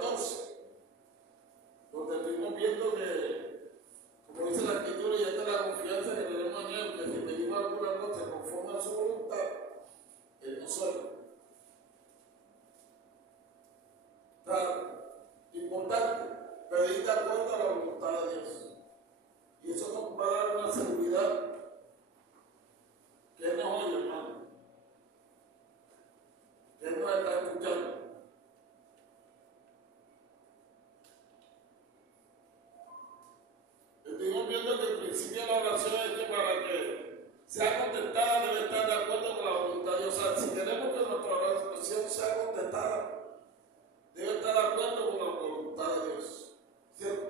14, donde estuvimos viendo que, como dice la Escritura, y esta es la confianza que tenemos en Él, que si pedimos alguna cosa conforme a su voluntad, Él nos oye. Está importante pedir de acuerdo a la voluntad de Dios. Y eso nos va a dar una seguridad que Él nos oye, hermano. Que Él nos está escuchando. Estuvimos viendo que el principio de la oración es que para que sea contestada debe estar de acuerdo con la voluntad de Dios. O sea, si queremos que nuestra oración sea contestada, debe estar de acuerdo con la voluntad de Dios. ¿Cierto?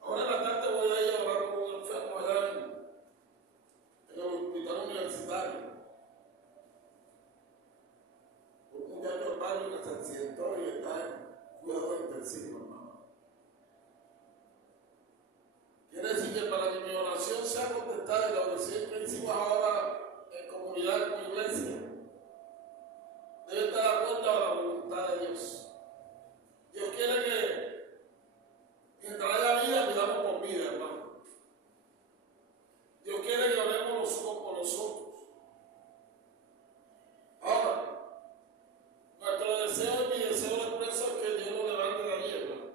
Ahora en la tarde voy a ir a hablar con un enfermo allá en el hospital universitario. Un muchacho hermano que se accidentó y está en cuidado intensivo, hermano. Quiere decir que para que mi oración sea contestada y la oración que hicimos ahora en comunidad con iglesia, debe estar de acuerdo a la voluntad de Dios. Dios quiere que mientras haya vida, pidamos por vida, hermano. Dios quiere que oremos los unos por los otros. Ahora, nuestro deseo y mi deseo de por eso es que Dios nos levante de allí, hermano.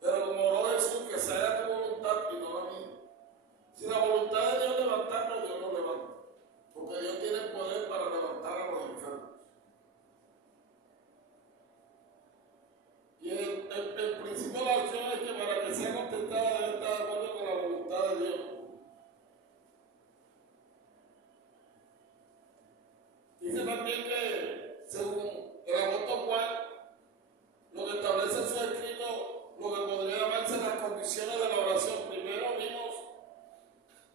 Pero como oró Jesús, que se haga tu voluntad y no la mía. Si la voluntad de Dios levantarnos, Dios nos levanta. Porque Dios tiene el poder para levantar a los enfermos. Y el principio de la oración es que para que sea contestada debe estar de acuerdo con la voluntad de Dios. Dice también que, según el apóstol Juan, lo que establece en su escrito, lo que podría llamarse las condiciones de la oración. Primero vimos,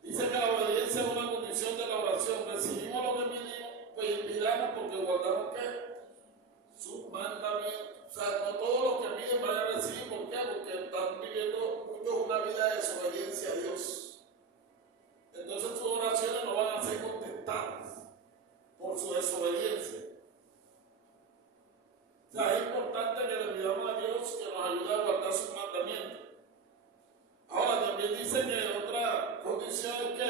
dice que la obediencia es una condición de la oración. Recibimos lo que pedimos, pues pidamos porque guardamos ¿qué? Sus mandamientos. O sea, no todos los que piden van a recibir. ¿Por qué? Porque están viviendo muchos una vida de desobediencia a Dios. Entonces sus oraciones no van a ser contestadas por su desobediencia. O sea, es importante que le pidamos a Dios que nos ayude a guardar sus mandamientos. Ahora también dice que otra condición es que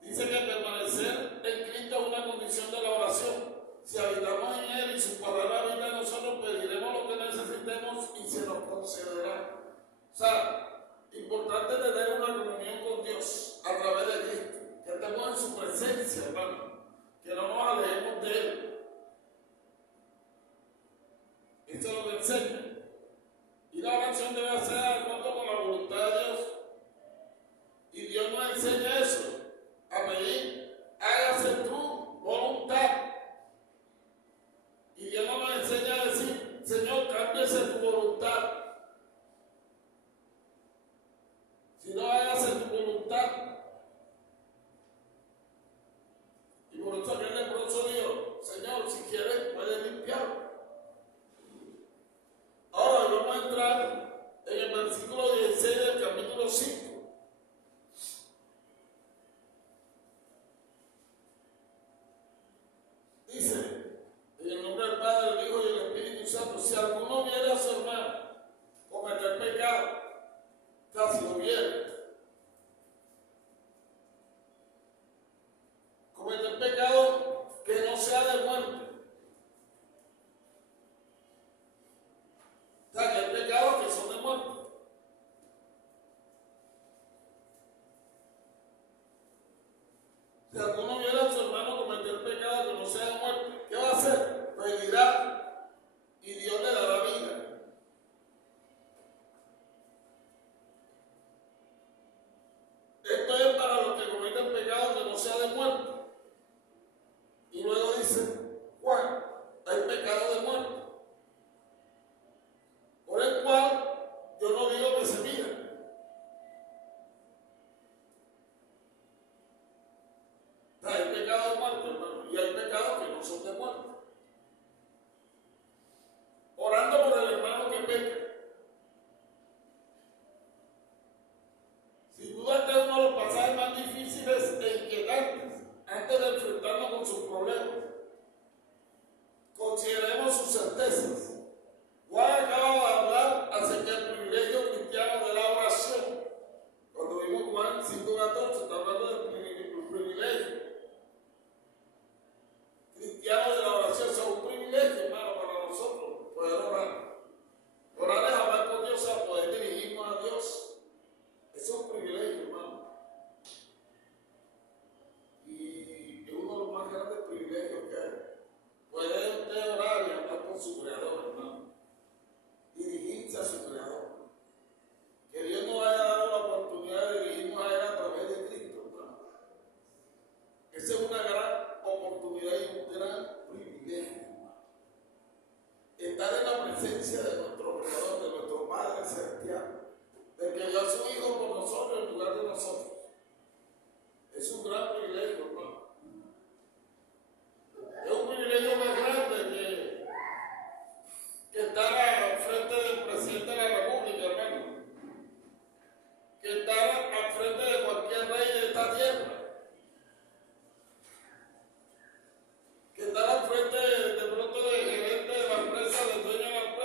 dice que permanecer en Cristo es una condición de la oración. Si habitamos en Él y su palabra habita en nosotros, pediremos lo que necesitemos y se nos concederá. O sea, importante tener una comunión con Dios a través de Cristo, que estemos en su presencia, hermano, que no nos alejemos de Él. Esto es lo que enseña. Y la oración debe ser de acuerdo con la voluntad de Dios. Y Dios nos enseña eso, a pedir, hágase tu voluntad. Y Dios nos enseña a decir, Señor, cámbiese tu voluntad. Si no, hágase tu voluntad. Y por eso aquel leproso presencia de nuestro Creador, de nuestro Padre Celestial, de que dio a su Hijo por nosotros en lugar de nosotros. Es un gran privilegio, hermano. Es un privilegio más grande que estar al frente del presidente de la República, hermano. Que estar al frente de cualquier rey de esta tierra. Que estar al frente de pronto del gerente de la empresa, del dueño de la empresa.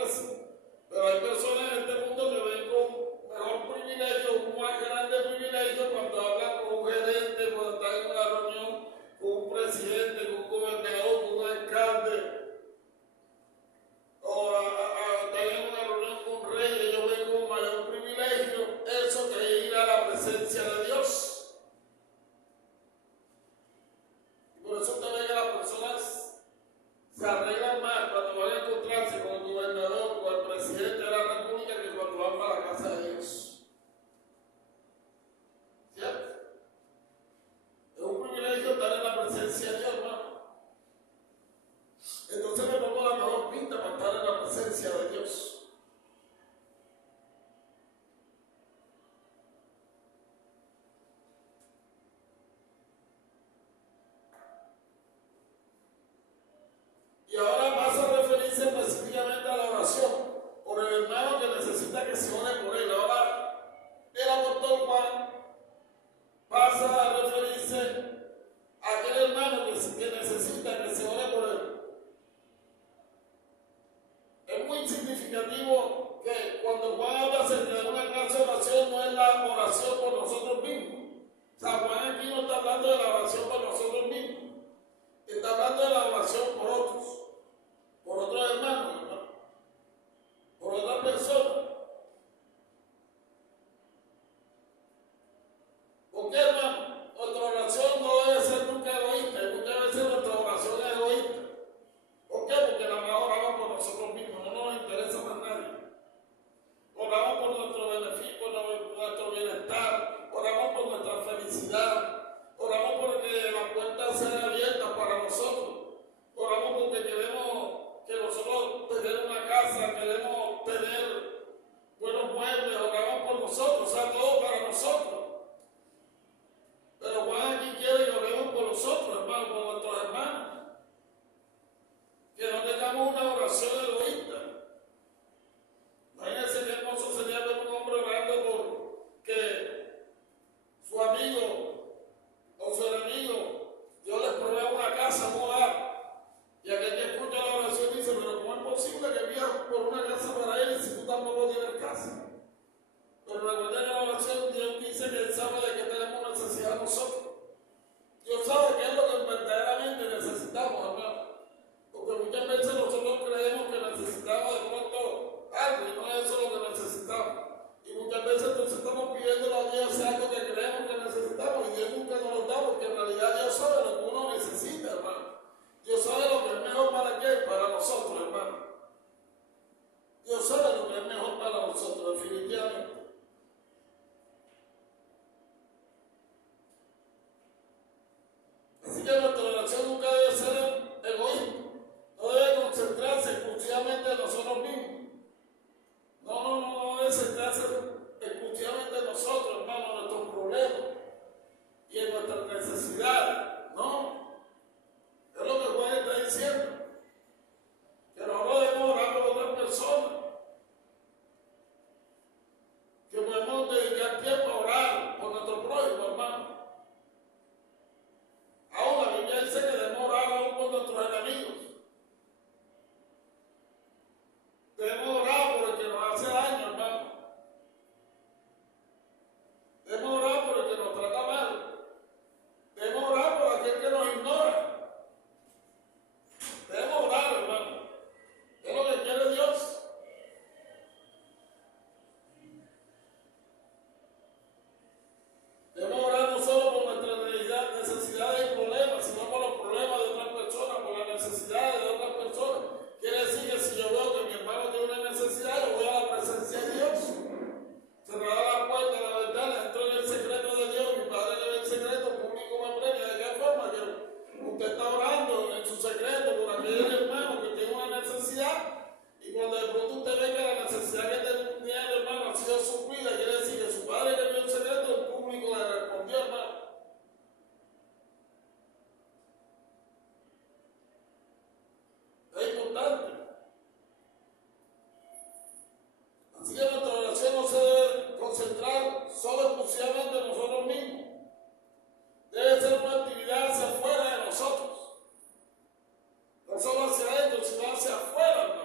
solo hacia adentro, sino hacia afuera, hermano.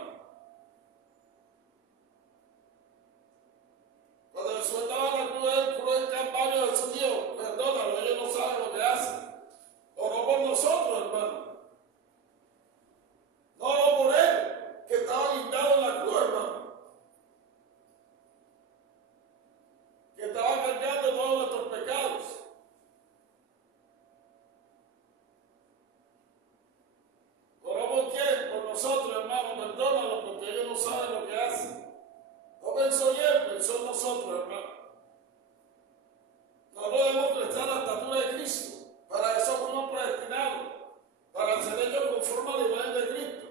Cuando Jesús estaba en el cruel calvario de su Dios, perdónalo, ellos no saben lo que hacen. Oró por nosotros, hermano. No oró por él, que estaba guindado en la cruz, hermano. Que estaba cargando todos nuestros pecados. ¿Oró por quién? Por nosotros, hermano. Perdónalo, porque ellos no saben lo que hacen. No pensó en él, pensó en nosotros, hermano. No debemos prestar la estatura de Cristo. Para eso fuimos predestinados. Para ser ellos conforme a la imagen de Cristo.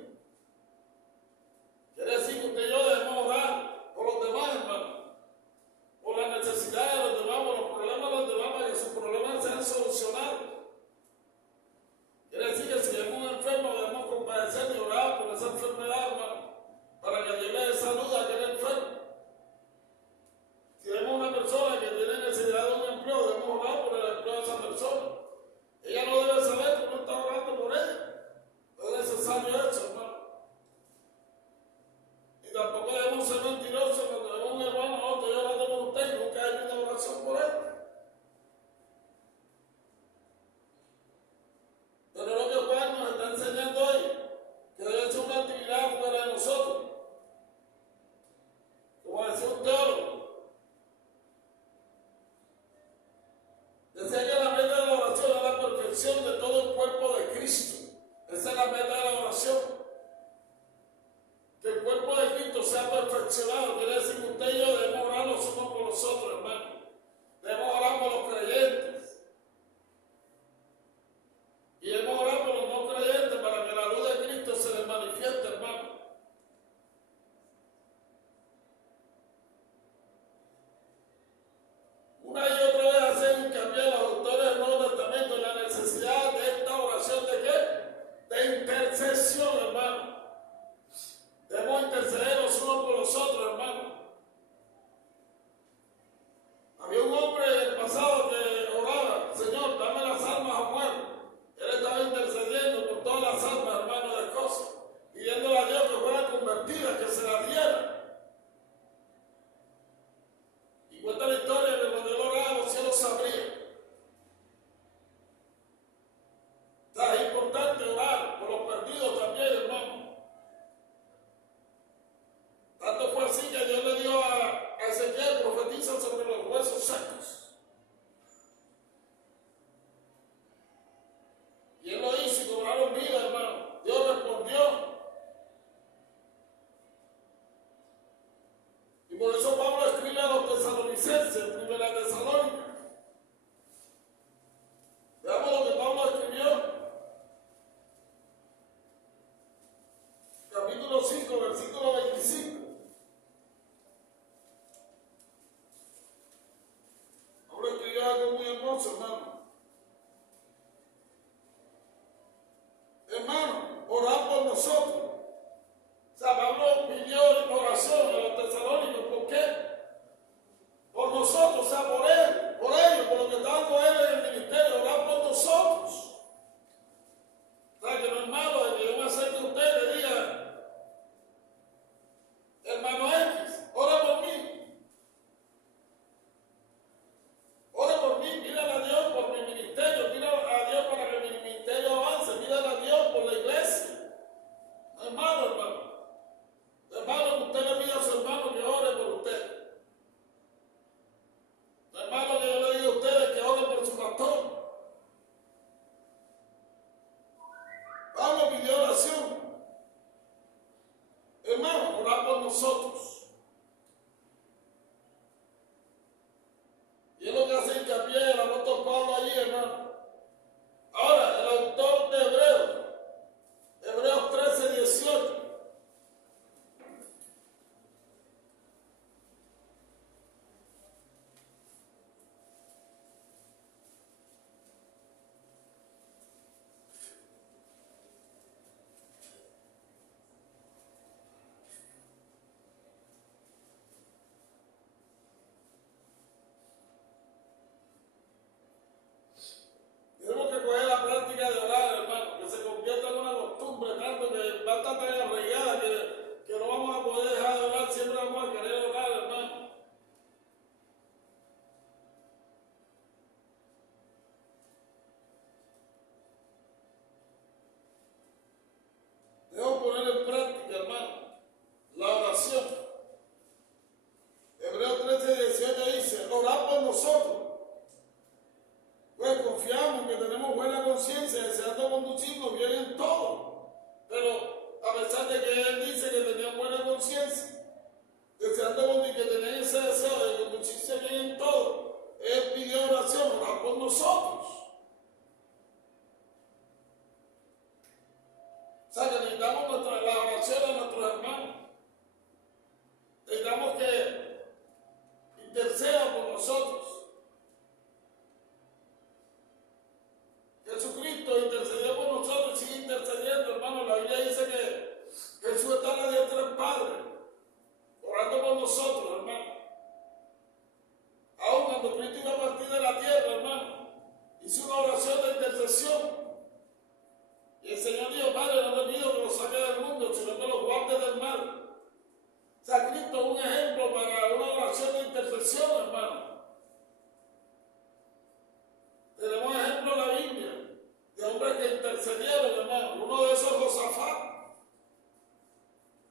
Quiere decir que usted y yo debemos orar por los demás, hermano. Por las necesidades de los demás, por los problemas de los demás, para que sus problemas sean solucionados. Quiere decir que si vemos un enfermo, debemos compadecer y orar por esa enfermedad, hermano. Para que Dios le dé salud a aquel enfermo. Si vemos una persona que tiene necesidad de un empleo, debemos orar por el empleo de esa persona. Ella no debe saber que uno está orando por ella. No es necesario eso, hermano. Y tampoco debemos ser mentirosos cuando vemos un hermano, no, estoy orando por usted y nunca hay una oración por él. Pero lo que Juan nos está enseñando hoy, que debe ser una actividad fuera de nosotros. Como decía un teólogo, decía que la meta de la oración es la perfección de todo el cuerpo de Cristo. Esa es la meta de la oración. Que el cuerpo de Cristo sea perfeccionado. Quiere decir que usted y yo debemos orar los unos por los otros, hermano. Debemos orar por los creyentes. Y debemos orar por los no creyentes para que la luz de Cristo se les manifieste, hermano. Una y otra vez hacen hincapié los autores del Nuevo Testamento en la necesidad de esta oración de ¿qué? De intercesión, hermano. Debemos interceder los unos por los otros, hermano. Había un hombre en el pasado que oraba, Señor, dame las almas a muerte. Él estaba intercediendo por todas las almas, hermano, de cosas, pidiéndole a Dios que fueran convertidas, que se las diera. Y cuenta la historia que cuando él oraba, los cielos se abrían. O sea, es importante orar por los perdidos también, hermano. Tanto fue así que Dios le dio a Ezequiel, profetiza sobre los huesos secos. Y él lo hizo y cobraron vida, hermano. Dios respondió. Y por eso Pablo escribe a los tesalonicenses, en Primera Tesalónica. Veamos lo que Pablo escribió. Capítulo 5, versículo 25. Pablo escribió algo muy hermoso, hermano. Hermano, orad por nosotros. O sea, Pablo pidió oración a los tesalónicos. ¿Por qué? Por nosotros, o sea, por él, por ellos, por lo que estaban con él en el ministerio. Orad por nosotros. O sea, que no es malo de que yo me acerque a usted y le diga, a pesar de que él dice que tenía buena conciencia, deseando y que tenía ese deseo de conducirse bien en todo, él pidió oración, orar por nosotros. O sea que necesitamos la oración de nuestros hermanos. Necesitamos que intercedan por nosotros. Jesucristo intercedió por nosotros y sigue intercediendo, hermano. La Biblia dice que Jesús está a la diestra del Padre, orando por nosotros, hermano. Aún cuando Cristo iba a partir de la tierra, hermano, hizo una oración de intercesión. Y el Señor dijo: Padre, no te pido que los saque del mundo, sino que los guardes del mal. O sea, Cristo es un ejemplo para una oración de intercesión, hermano. Tenemos ejemplo en la Biblia de hombres que intercedieron, hermano. Uno de esos es Josafat.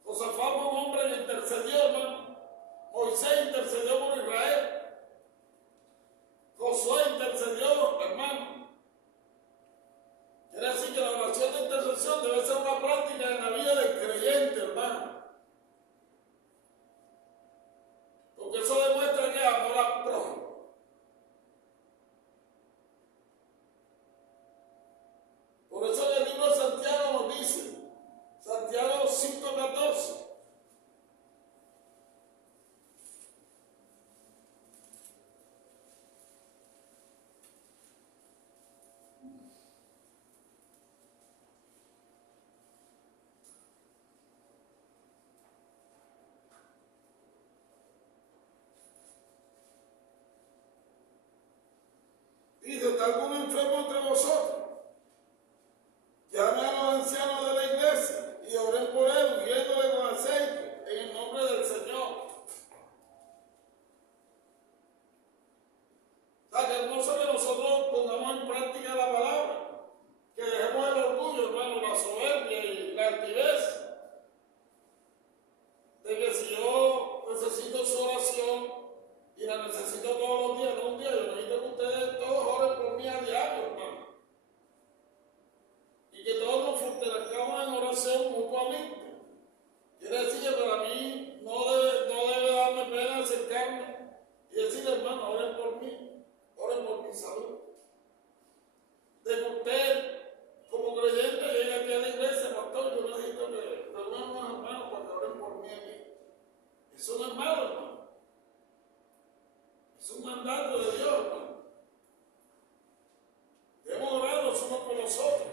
Josafat fue un hombre que intercedió, hermano. Moisés intercedió por Israel. Josué intercedió, hermano. Quiere decir que la oración de intercesión debe ser una práctica en la vida del creyente, hermano. Porque eso demuestra que es amor al prójimo. Por eso en el libro de Santiago nos dice, Santiago 5:14, dice: ¿está alguno enfermo entre vosotros? Llamen a los ancianos de la iglesia y oren por él, ungiéndole con aceite en el nombre del Señor. O sea, que hermoso que nosotros pongamos en práctica la palabra, que dejemos el orgullo, hermano, la soberbia y la altivez, de que si yo necesito su oración y la necesito todos los días, no un día, yo necesito que ustedes todos oren por mí a diario, hermano. Y que todos nos fortalezcamos en oración mutuamente. Quiere decir que para mí no debe darme pena acercarme y decir: hermano, oren por mi salud. De que usted, como creyente, llegue aquí a la iglesia: pastor, yo necesito que reúnan unos hermanos para que oren por mí aquí. Eso no es malo, hermano. Es un mandato de Dios, hermano. Debemos orar los unos por los otros.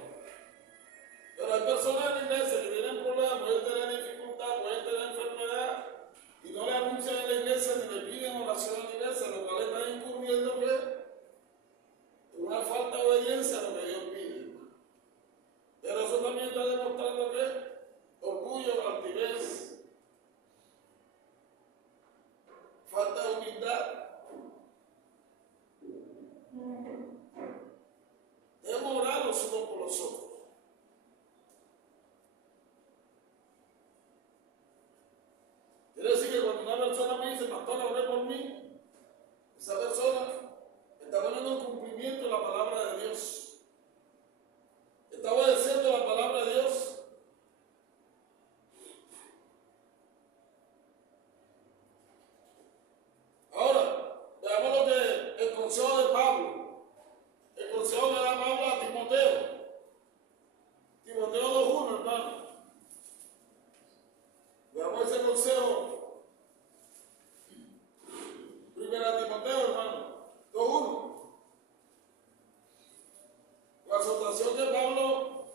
Pero hay personas en la iglesia que tienen problemas, pueden tener dificultad, pueden tener enfermedad, y no le anuncian en la iglesia ni le piden oración en la iglesia, lo cual está incurriendo una falta de obediencia a lo que Dios pide. Pero eso también está demostrando que orgullo, altivez, falta de humildad. Debemos orar los unos por los otros. Quiere decir que cuando una persona me dice: pastor, oré por mí, esa persona está poniendo en cumplimiento la palabra de Dios. Está obedeciendo la palabra de Dios. Ahora, veamos lo que el consejo de Pablo. El consejo que da Pablo a Timoteo. Timoteo 2:1, hermano. Veamos ese consejo. Primera Timoteo, hermano. 2:1. La exhortación que Pablo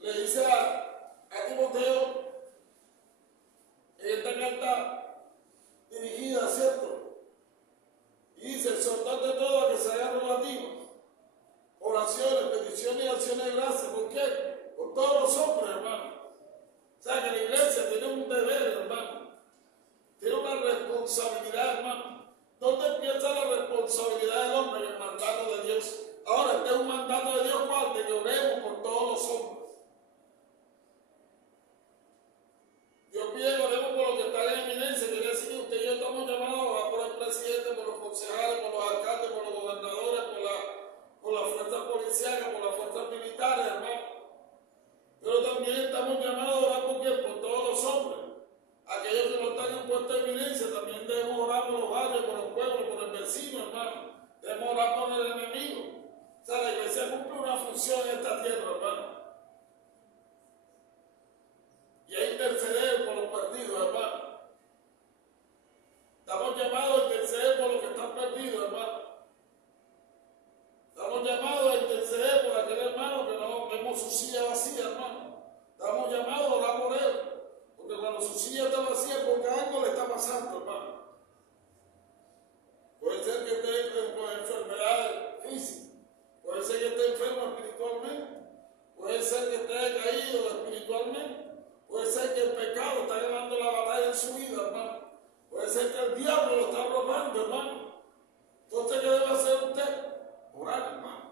le dice a Timoteo en esta carta dirigida, ¿cierto? Y dice: exhortar de todo a que se hagan rogativas, oraciones, peticiones y acciones de gracia. ¿Por qué? Por todos los hombres, hermano. O sea que la iglesia tiene un deber, hermano. Tiene una responsabilidad, hermano. ¿Dónde empieza la responsabilidad del hombre? En el mandato de Dios. Ahora, este es un mandato de Dios, ¿cuál? De que oremos por todos los hombres. tenemos su silla vacía, hermano, estamos llamados a orar por él. Porque cuando su silla está vacía, porque algo le está pasando, hermano. Puede ser que esté con enfermedades físicas, puede ser que esté enfermo espiritualmente, puede ser que esté caído espiritualmente, puede ser que el pecado está ganando la batalla en su vida, hermano. Puede ser que el diablo lo está robando, hermano. Entonces, ¿qué debe hacer usted? Orar, hermano.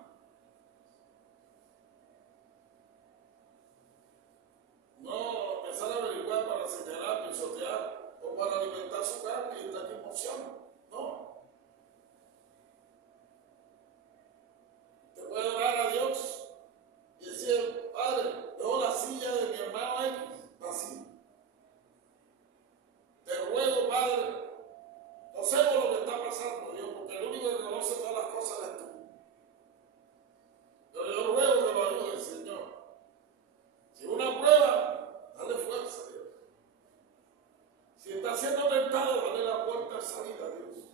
No empezar a averiguar para señalar, pisotear o para alimentar su carne y estar en emoción. No. Te puede orar a Dios y decir, Padre, veo la silla de mi hermano X vacía. Te ruego, Padre, no sé por lo que está pasando, Dios, porque el único que conoce todas las cosas es tú. Pero yo ruego que lo ayude, Señor. Si una prueba, dale fuerza, Dios. Si está siendo tentado, dale la puerta de salida, Dios.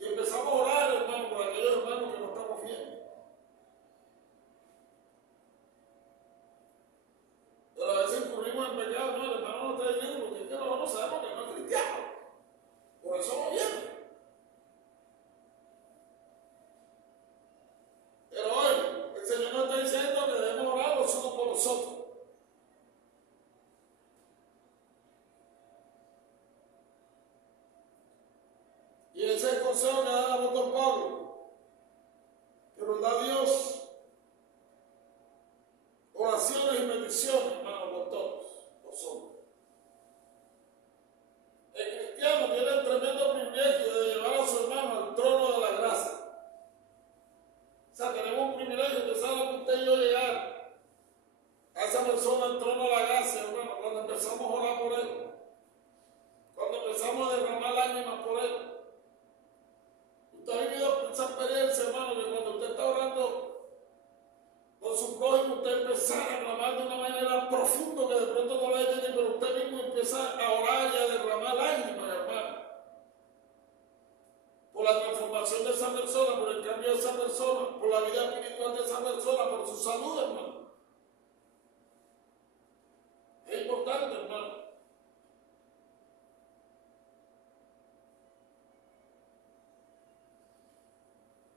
Y empezamos a orar, hermano, por aquellos hermanos que no estamos viendo. Pero a veces incurrimos en pecado, no, el hermano no está diciendo porque es que no sabemos que no es cristiano. Por eso no viene. Pero hoy, el Señor nos está diciendo que debemos orar los unos por los otros. Y ese es el consejo que da el apóstol Pablo, que nos da Dios oraciones y bendiciones, hermano, por todos los hombres. El cristiano tiene el tremendo privilegio de llevar a su hermano al trono de la gracia. O sea, tenemos un privilegio que sabe usted y yo llegar a esa persona al trono de la gracia, hermano, cuando empezamos a orar por él, cuando empezamos a derramar lágrimas por él. Usted ha vivido esa experiencia, hermano, que cuando usted está orando con su prójimo, usted empieza a clamar de una manera profunda que de pronto no la entiende, pero usted mismo empieza a orar y a derramar lágrimas, hermano. Por la transformación de esa persona, por el cambio de esa persona, por la vida espiritual de esa persona, por su salud, hermano. Es importante, hermano.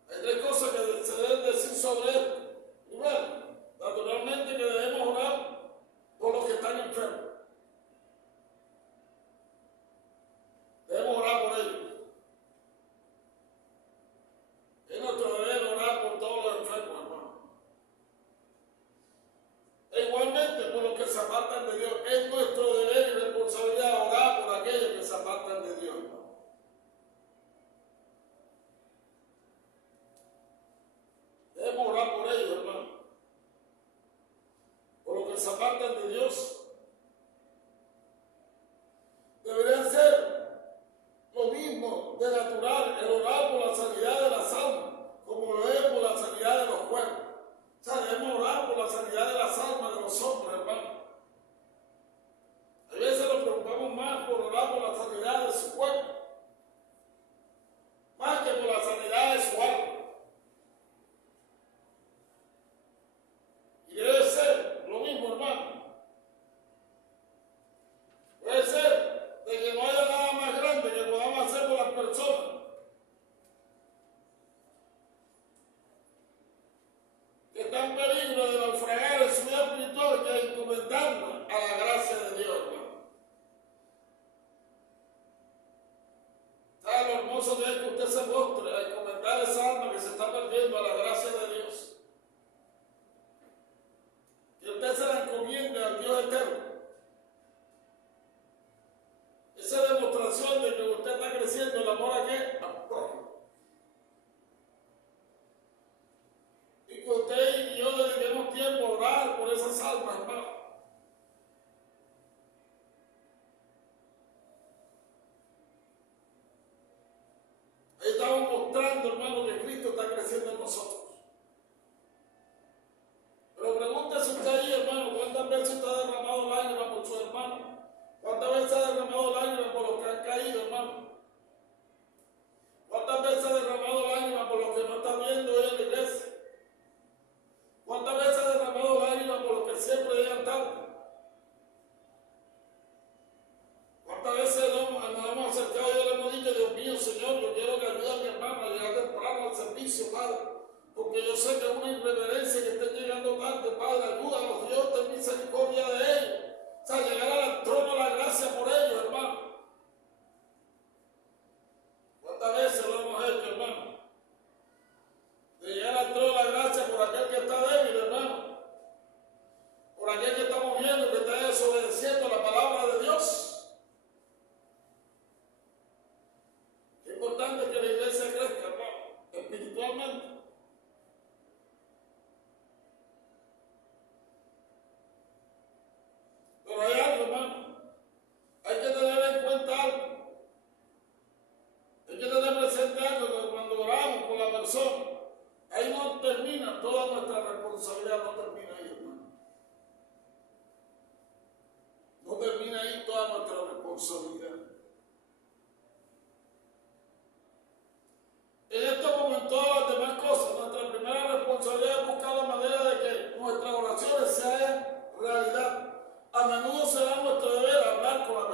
Hay tres cosas que se deben decir sobre esto. Primero, naturalmente que debemos orar por los que están enfermos. Debemos orar por ellos. Es nuestro deber orar por todos los enfermos, hermano. E igualmente por los que se apartan de Dios. Es nuestro deber y responsabilidad orar por aquellos que se apartan de Dios, hermano. Debemos orar por ellos, hermano. Por los que se apartan de Dios. Debería ser lo mismo de natural el orar por la sanidad de las almas, como lo es por la sanidad de los cuerpos. O sea, debemos orar por la sanidad de las almas de los hombres, hermano. A veces nos preocupamos más por orar por la sanidad de su cuerpo, más que por la sanidad de su alma. Y debe ser lo mismo, hermano. Puede ser de que no haya nada más grande que podamos hacer por las personas que están en peligro de naufragar en su vida espiritual, que encomendarnos a la gracia de Dios, hermano. ¿Sabe lo hermoso que es que usted se postre a encomendar esa alma que se está perdiendo a la gracia de Dios? Que usted se la encomiende al Dios eterno. Esa demostración de que usted está creciendo el amor a qué? Al prójimo. Y que usted y yo dediquemos tiempo a orar por esas almas, hermano. Ahí estamos mostrando, hermano, que Cristo está creciendo en nosotros. Pero pregúntese usted ahí, hermano, ¿cuántas veces usted ha derramado lágrimas por su hermano? ¿Cuántas veces ha derramado lágrimas por los que han caído, hermano? ¿Cuántas veces ha derramado lágrimas por los que no están viendo hoy en la iglesia? ¿Cuántas veces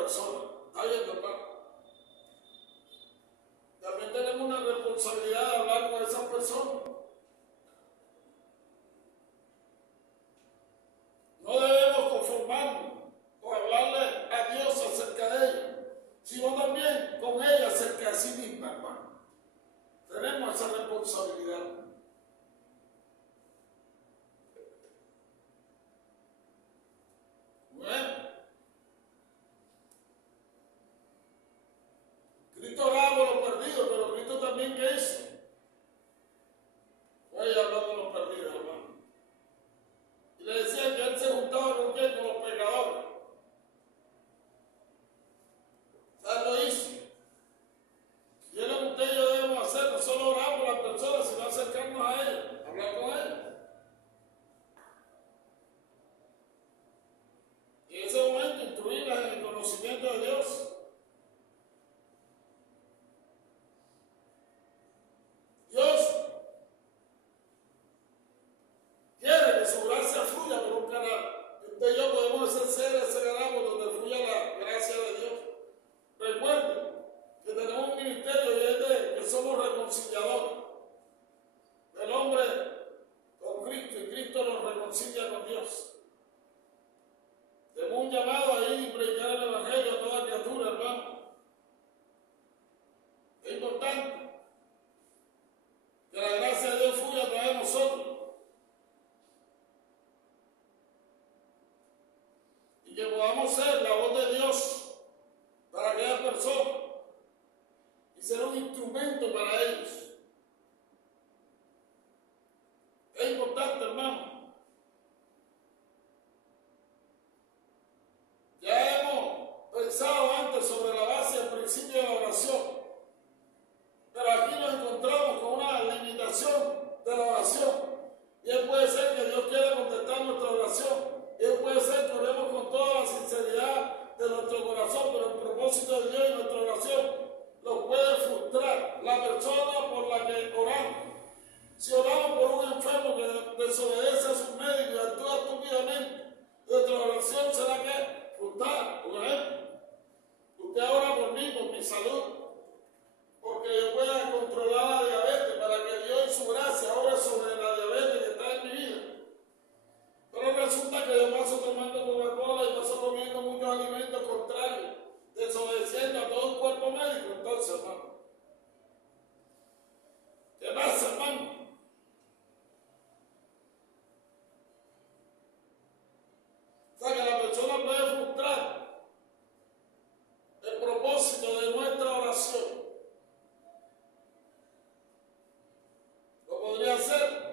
persona. ¿Está viendo, hermano? También tenemos una responsabilidad de hablar con esas personas. No debemos conformarnos con hablarle a Dios acerca de ella, sino también con ella acerca de sí misma, hermano. Tenemos esa responsabilidad. Bueno, Cristo oraba por los perdidos, pero Cristo también, ¿qué hizo? Voy a hablar de los perdidos, hermano. Y le decía que él se juntaba con quién, con los pecadores. ¿Sabes lo hizo? Y es lo que usted y yo debemos hacer, no solo orar por las personas, sino acercarnos a ellas, hablar con ellas. Y en ese momento instruirlas en el conocimiento de Dios. Dios quiere que su gracia fluya por un canal. Usted y yo podemos ser ese canal por donde fluya la gracia de Dios. Recuerden que tenemos un ministerio y es de que somos reconciliadores. El hombre con Cristo y Cristo nos reconcilia con Dios. Tenemos un llamado a ir y predicar el Evangelio a toda criatura, hermano. Es importante que la gracia de Dios fluya a través de nosotros. Y que podamos ser la voz de Dios para aquellas personas y ser un instrumento para ellos. Es importante, hermano. Ya hemos pensado antes sobre la base del principio de la oración, pero aquí nos encontramos con una limitación de la oración. Bien puede ser que Dios quiera contestar nuestra oración. Bien puede ser que oremos con toda la sinceridad de nuestro corazón, pero el propósito de Dios y nuestra oración lo puede frustrar la persona por la que oramos. Si oramos por un enfermo que desobedece a sus médicos y actúa estúpidamente, nuestra oración será que frustrar. Por ejemplo, usted ora por mí, por mi salud, porque yo pueda controlar la diabetes, para que Dios en su gracia ore sobre la diabetes que está en mi vida. Pero resulta que yo paso tomando Coca-Cola y paso comiendo muchos alimentos contrarios, desobedeciendo a todo el cuerpo médico. Entonces, hermano, ¿qué pasa, hermano? O sea, que la persona puede frustrar el propósito de nuestra oración. Lo podría hacer.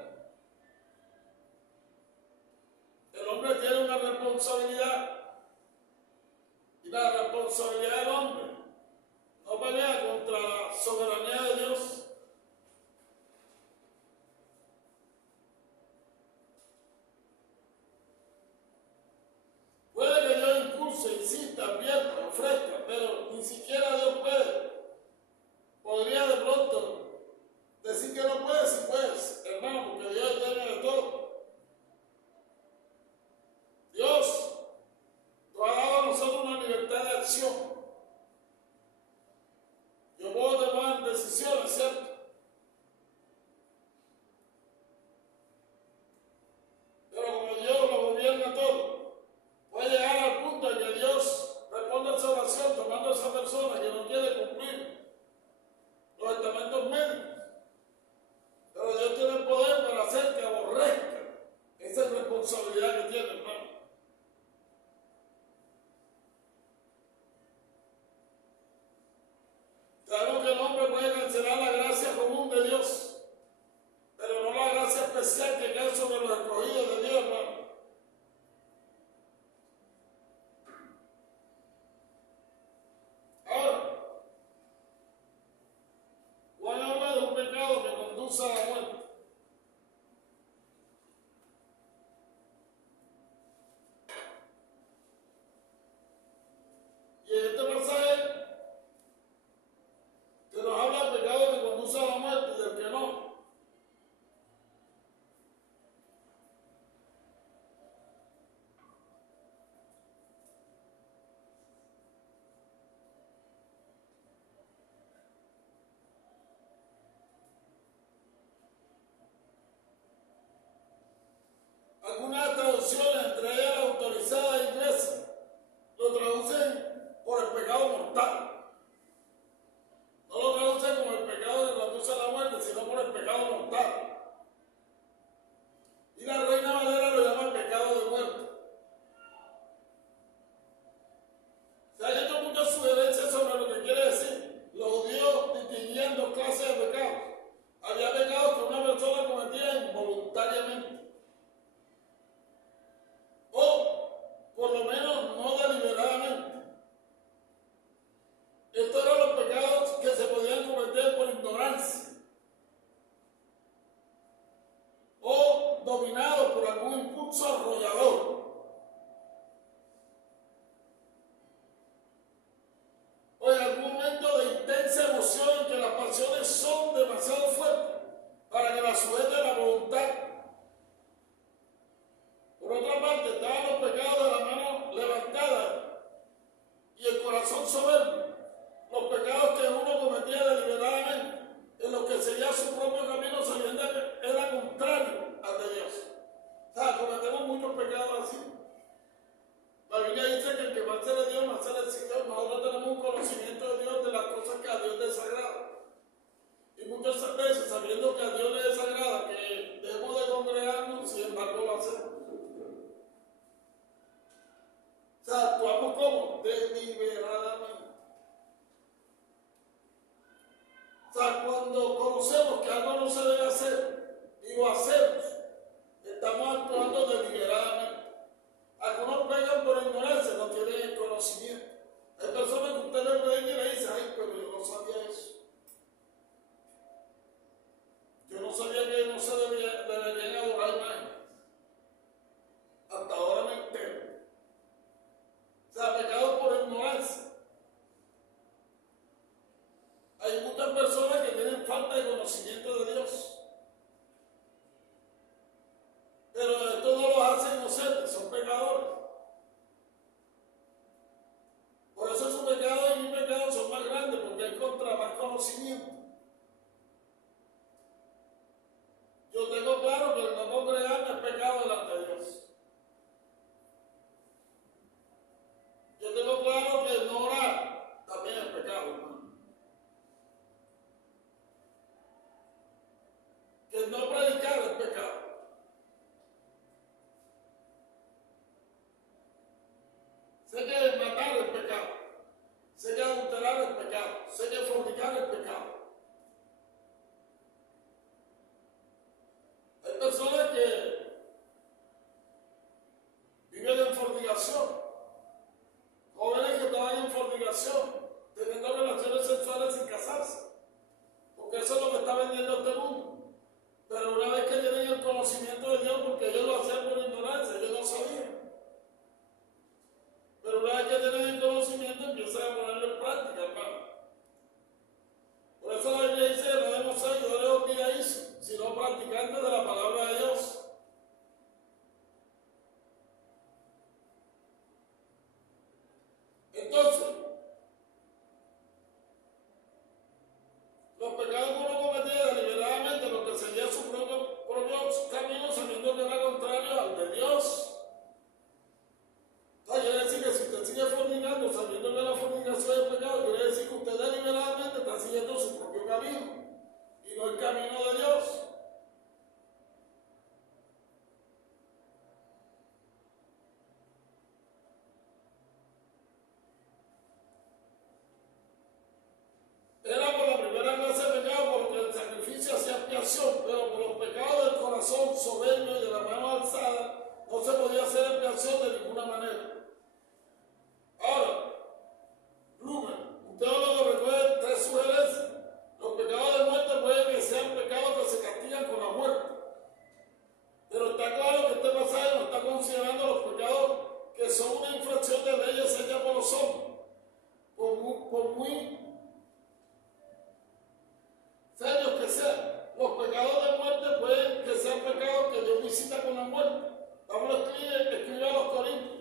El hombre tiene una responsabilidad. Y la responsabilidad del hombre no pelea contra la soberanía de Dios. Puede que Dios impulse, insista, advierta, ofrezca, pero ni siquiera Dios puede. Podría de pronto decir que no puede, si puedes, hermano, porque Dios tiene de todo. Dios nos ha dado a nosotros una libertad de acción. Yo puedo tomar decisiones, ¿cierto? Pero como Dios lo gobierna todo, puede llegar al punto en que Dios responda a esa oración tomando a esa persona que no quiere cumplir los estamentos médicos. Pero Dios tiene el poder para hacer que aborrezca esa responsabilidad que tiene, hermano. Sabemos que el hombre puede cancelar la gracia común de Dios, pero no la gracia especial que cae sobre los escogidos de Dios, hermano. Ahora, cuando habla de un pecado que conduce a la muerte, traducciones, entre ellas la autorizada inglesa, lo traducen por el pecado mortal. No lo traducen como el pecado de conduce a la muerte, sino por el pecado mortal. Y la Reina Valera lo llama el pecado de muerte. Se han hecho muchas sugerencias sobre lo que quiere decir. Los judíos distinguían dos clases de pecados. Había pecados que una persona cometía involuntariamente, o por lo menos no deliberadamente. Estos eran los pecados que se podían cometer por ignorancia o dominados por algún impulso arrollador. O en algún momento de intensa emoción en que las pasiones son demasiado fuertes para que las sujete la voluntad. Por otra parte, estaban los pecados de la mano levantada y el corazón soberbio, los pecados que uno cometía deliberadamente, en los que seguía su propio camino sabiendo que era contrario al de Dios. O sea, cometemos muchos pecados así. La Biblia dice que el que más se le dio, más se le exigió. Nosotros tenemos un conocimiento de Dios, de las cosas que a Dios le desagrada. Y muchas veces, sabiendo que a Dios le desagrada que debemos de congregarnos, sin embargo lo hacemos. O sea, actuamos como deliberadamente. O sea, cuando conocemos que algo no se debe hacer y lo hacemos, estamos actuando deliberadamente. Algunos pecan por ignorancia, no tienen el conocimiento. Hay personas que usted le predica y le dice, ay, pero yo no sabía eso. Yo no sabía que no se deberían adorar imágenes. Hasta ahora me entero. O sea, pecado por ignorancia. Hay muchas personas que tienen falta de conocimiento de Dios. Pero esto no los hace inocentes, son pecadores. Por eso su pecado y mi pecado son más grandes, porque hay contra más conocimiento. Yo tengo claro que el no congregarme es pecado delante de Dios. Yo tengo claro que el no orar también es pecado, hermano. Que el no predicar es pecado. Sé que matar es pecado. Sé que adulterar es pecado. Sé que fornicar es pecado. Hay personas que viven en fornicación. Jóvenes que estaban en fornicación, teniendo relaciones sexuales sin casarse. Porque eso es lo que está vendiendo este mundo. Pero una vez que tienen el conocimiento de Dios, porque ellos lo hacían por ignorancia, ellos no sabían. Pero una vez que tienen el conocimiento, empiezan a ponerlo en práctica, hermano. Por eso la Biblia dice, no debemos ser ayudadores olvidadizos, sino practicantes de la palabra de Dios. Entonces, los pecados que uno cometía deliberadamente, lo que seguía su propio camino, sabiendo que era contrario al de Dios. Quiere decir que si usted sigue fornicando, sabiendo que la fornicación es pecado, quiere decir que usted deliberadamente está siguiendo su propio camino y no el camino de Dios. Era por la primera clase de pecado porque el sacrificio hacía expiación, pero por los pecados del corazón soberbio y de la mano alzada no se podía hacer expiación de ninguna manera. Ahora, Blumen, usted lo recuerda tres sugerencias. Los pecados de muerte pueden que sean pecados que se castigan con la muerte. Pero está claro que este pasaje no está considerando los pecados que son una infracción de leyes hechas por los hombres. Por muy serios que sean, los pecados de muerte pueden que sean pecados que Dios visita con la muerte. Pablo escribe a los Corintios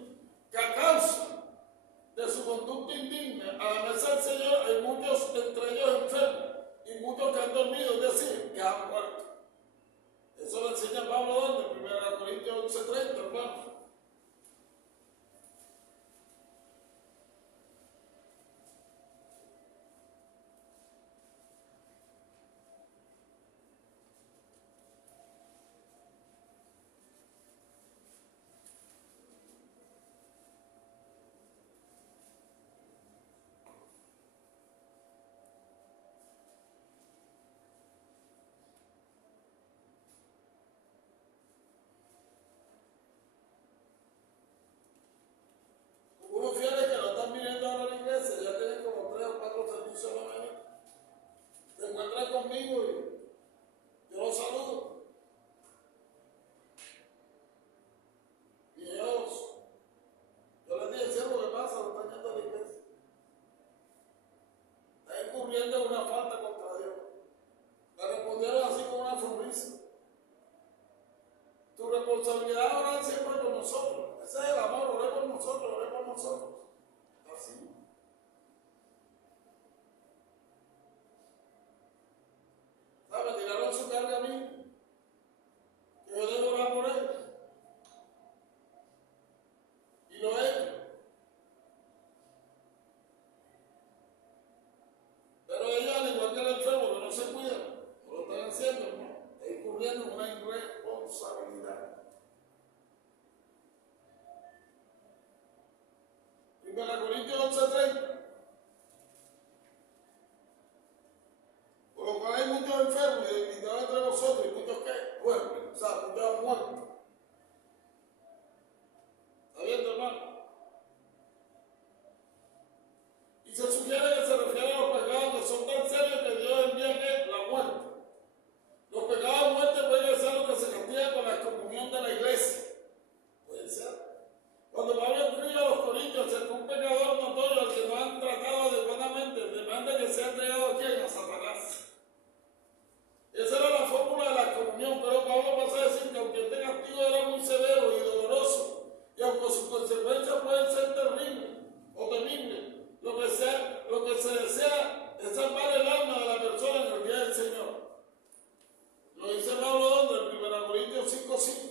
Corintios, acerca de un pecador notorio al que no han tratado adecuadamente, demanda que sea entregado a quién, a Satanás. Esa era la fórmula de la comunión, pero Pablo pasa a decir que aunque este castigo era muy severo y doloroso, y aunque sus consecuencias pueden ser terribles o temibles, lo que se desea es salvar el alma de la persona en el día del Señor. Lo dice Pablo donde, en 1 Corintios 5:5.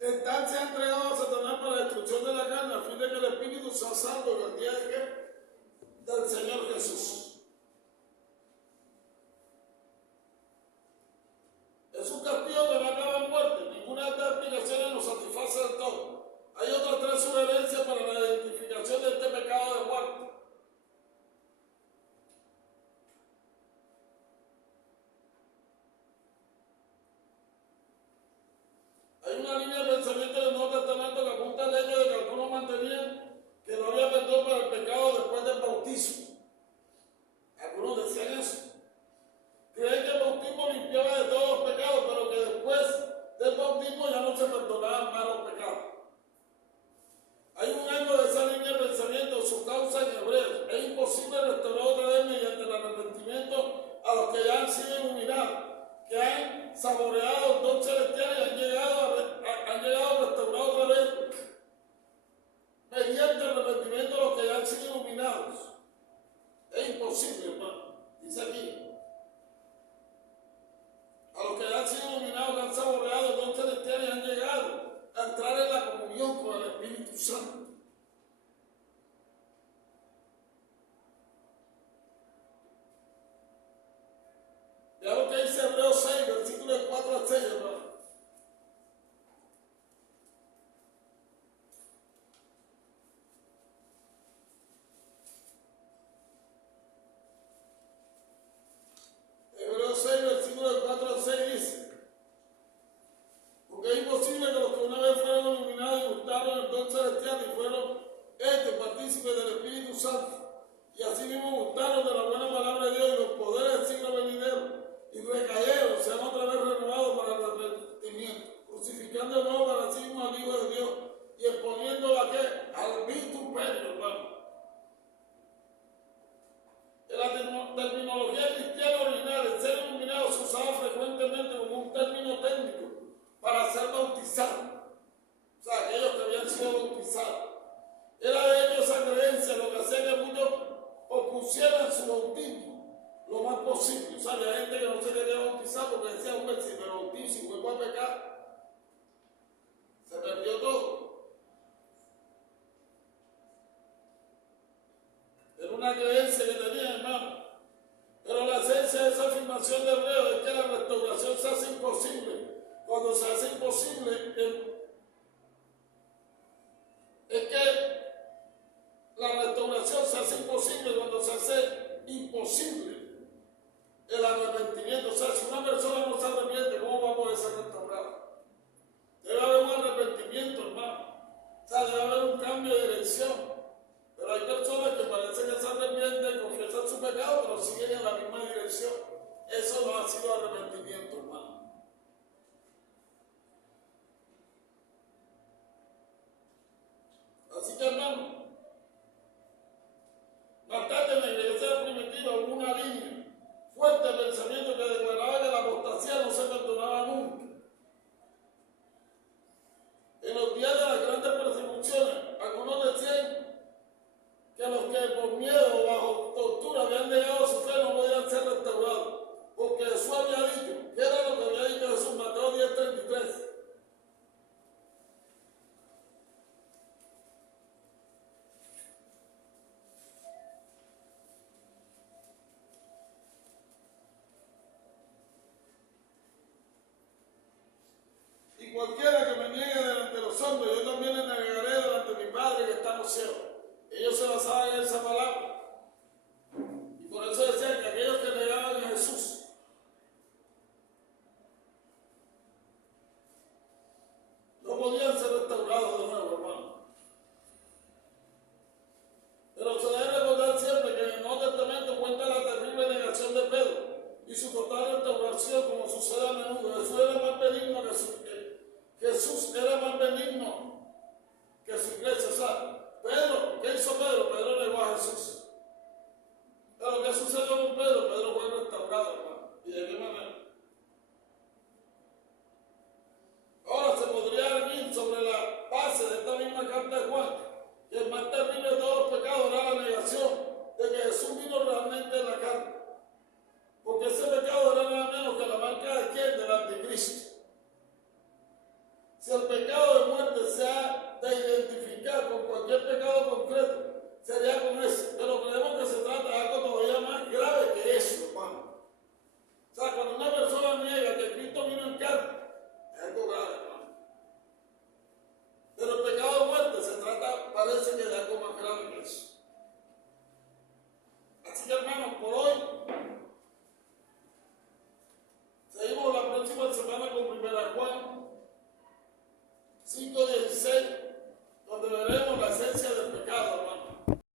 Están se ha entregado a Satanás para la destrucción de la carne, a fin de que el Espíritu sea salvo en el día del Señor Jesús. Es un castigo que no acaba en muerte. Ninguna de estas explicaciones nos satisface del todo. Hay otras tres sugerencias para la identificación de este pecado de muerte. Hay una línea de pensamiento del Nuevo Testamento que apunta al hecho de que algunos mantenían que no había perdón para el pecado después del bautismo. Algunos decían eso. Creen que el bautismo limpiaba de todos los pecados, pero que después del bautismo ya no se perdonaban más los pecados. Hay un ángulo de esa línea de pensamiento, su causa en hebreo. Es imposible restaurar otra vez mediante el arrepentimiento a los que ya han sido iluminados, que han saboreado el don celestial y han llegado a restaurar otra vez mediante el arrepentimiento a los que ya han sido iluminados. Es imposible, hermano. Dice aquí. A los que ya han sido iluminados, que han saboreado el don celestial y han llegado a entrar en la comunión con el Espíritu Santo. Ya lo que dice Hebreos 6, versículos 4 al 6, hermano. Hebreos 6, versículos 4 al 6 dice: porque es imposible que los que una vez fueron iluminados y gustaron el don celestial y fueron partícipes del Espíritu Santo, y así mismo gustaron de la buena palabra de Dios y los poderes del siglo venidero, y recayeron, sean otra vez renovados para el arrepentimiento, crucificando de nuevo para sí mismo al Hijo de Dios y exponiéndolo a qué? Al vituperio, hermano. En la terminología cristiana original, el ser iluminado se usaba frecuentemente como un término técnico para ser bautizado. O sea, aquellos que habían sido bautizados. Era de ellos esa creencia lo que hacía que muchos ospusieran su bautismo lo más posible. O sea, había gente que no se quería bautizar porque decía, hombre, si me bautizo y vuelvo a pecar, se perdió todo. Era una creencia que tenía, hermano. Pero la esencia de esa afirmación de Hebreo es que la restauración se hace imposible. Cuando se hace imposible, es que la restauración se hace imposible cuando se hace imposible el arrepentimiento. O sea, si una persona no se arrepiente, ¿cómo va a poder ser restaurada? Debe haber un arrepentimiento, hermano. O sea, debe haber un cambio de dirección. Pero hay personas que parece que se arrepienten, confiesan su pecado, pero siguen en la misma dirección. Eso no ha sido arrepentimiento, hermano. Así que, hermano, más tarde en la iglesia primitiva hubo una línea fuerte de pensamiento que declaraba que la apostasía no se perdonaba nunca. En los días de las grandes persecuciones, algunos decían que los que por miedo o bajo tortura habían negado su fe no podían ser restaurados, porque Jesús había dicho, ¿qué era lo que había dicho Jesús? Mateo 10:33. Y cualquiera que me niegue delante de los hombres, yo también le negaré delante de mi Padre que está en los cielos. Ellos se basaban en esa palabra. Y por eso decían que aquellos que negaban a Jesús Jesús era más benigno que su iglesia. O sea, Pedro, ¿qué hizo Pedro? Pedro negó a Jesús. Pero ¿qué sucedió con Pedro? Pedro fue restaurado, hermano. ¿Y de qué manera? Ahora se podría venir sobre la base de esta misma carta de Juan, que el más terrible de todos los pecados era la negación de que Jesús vino realmente en la carne. Porque ese pecado era nada menos que la marca de quién, del anticristo. Si el pecado de muerte se ha de identificar con cualquier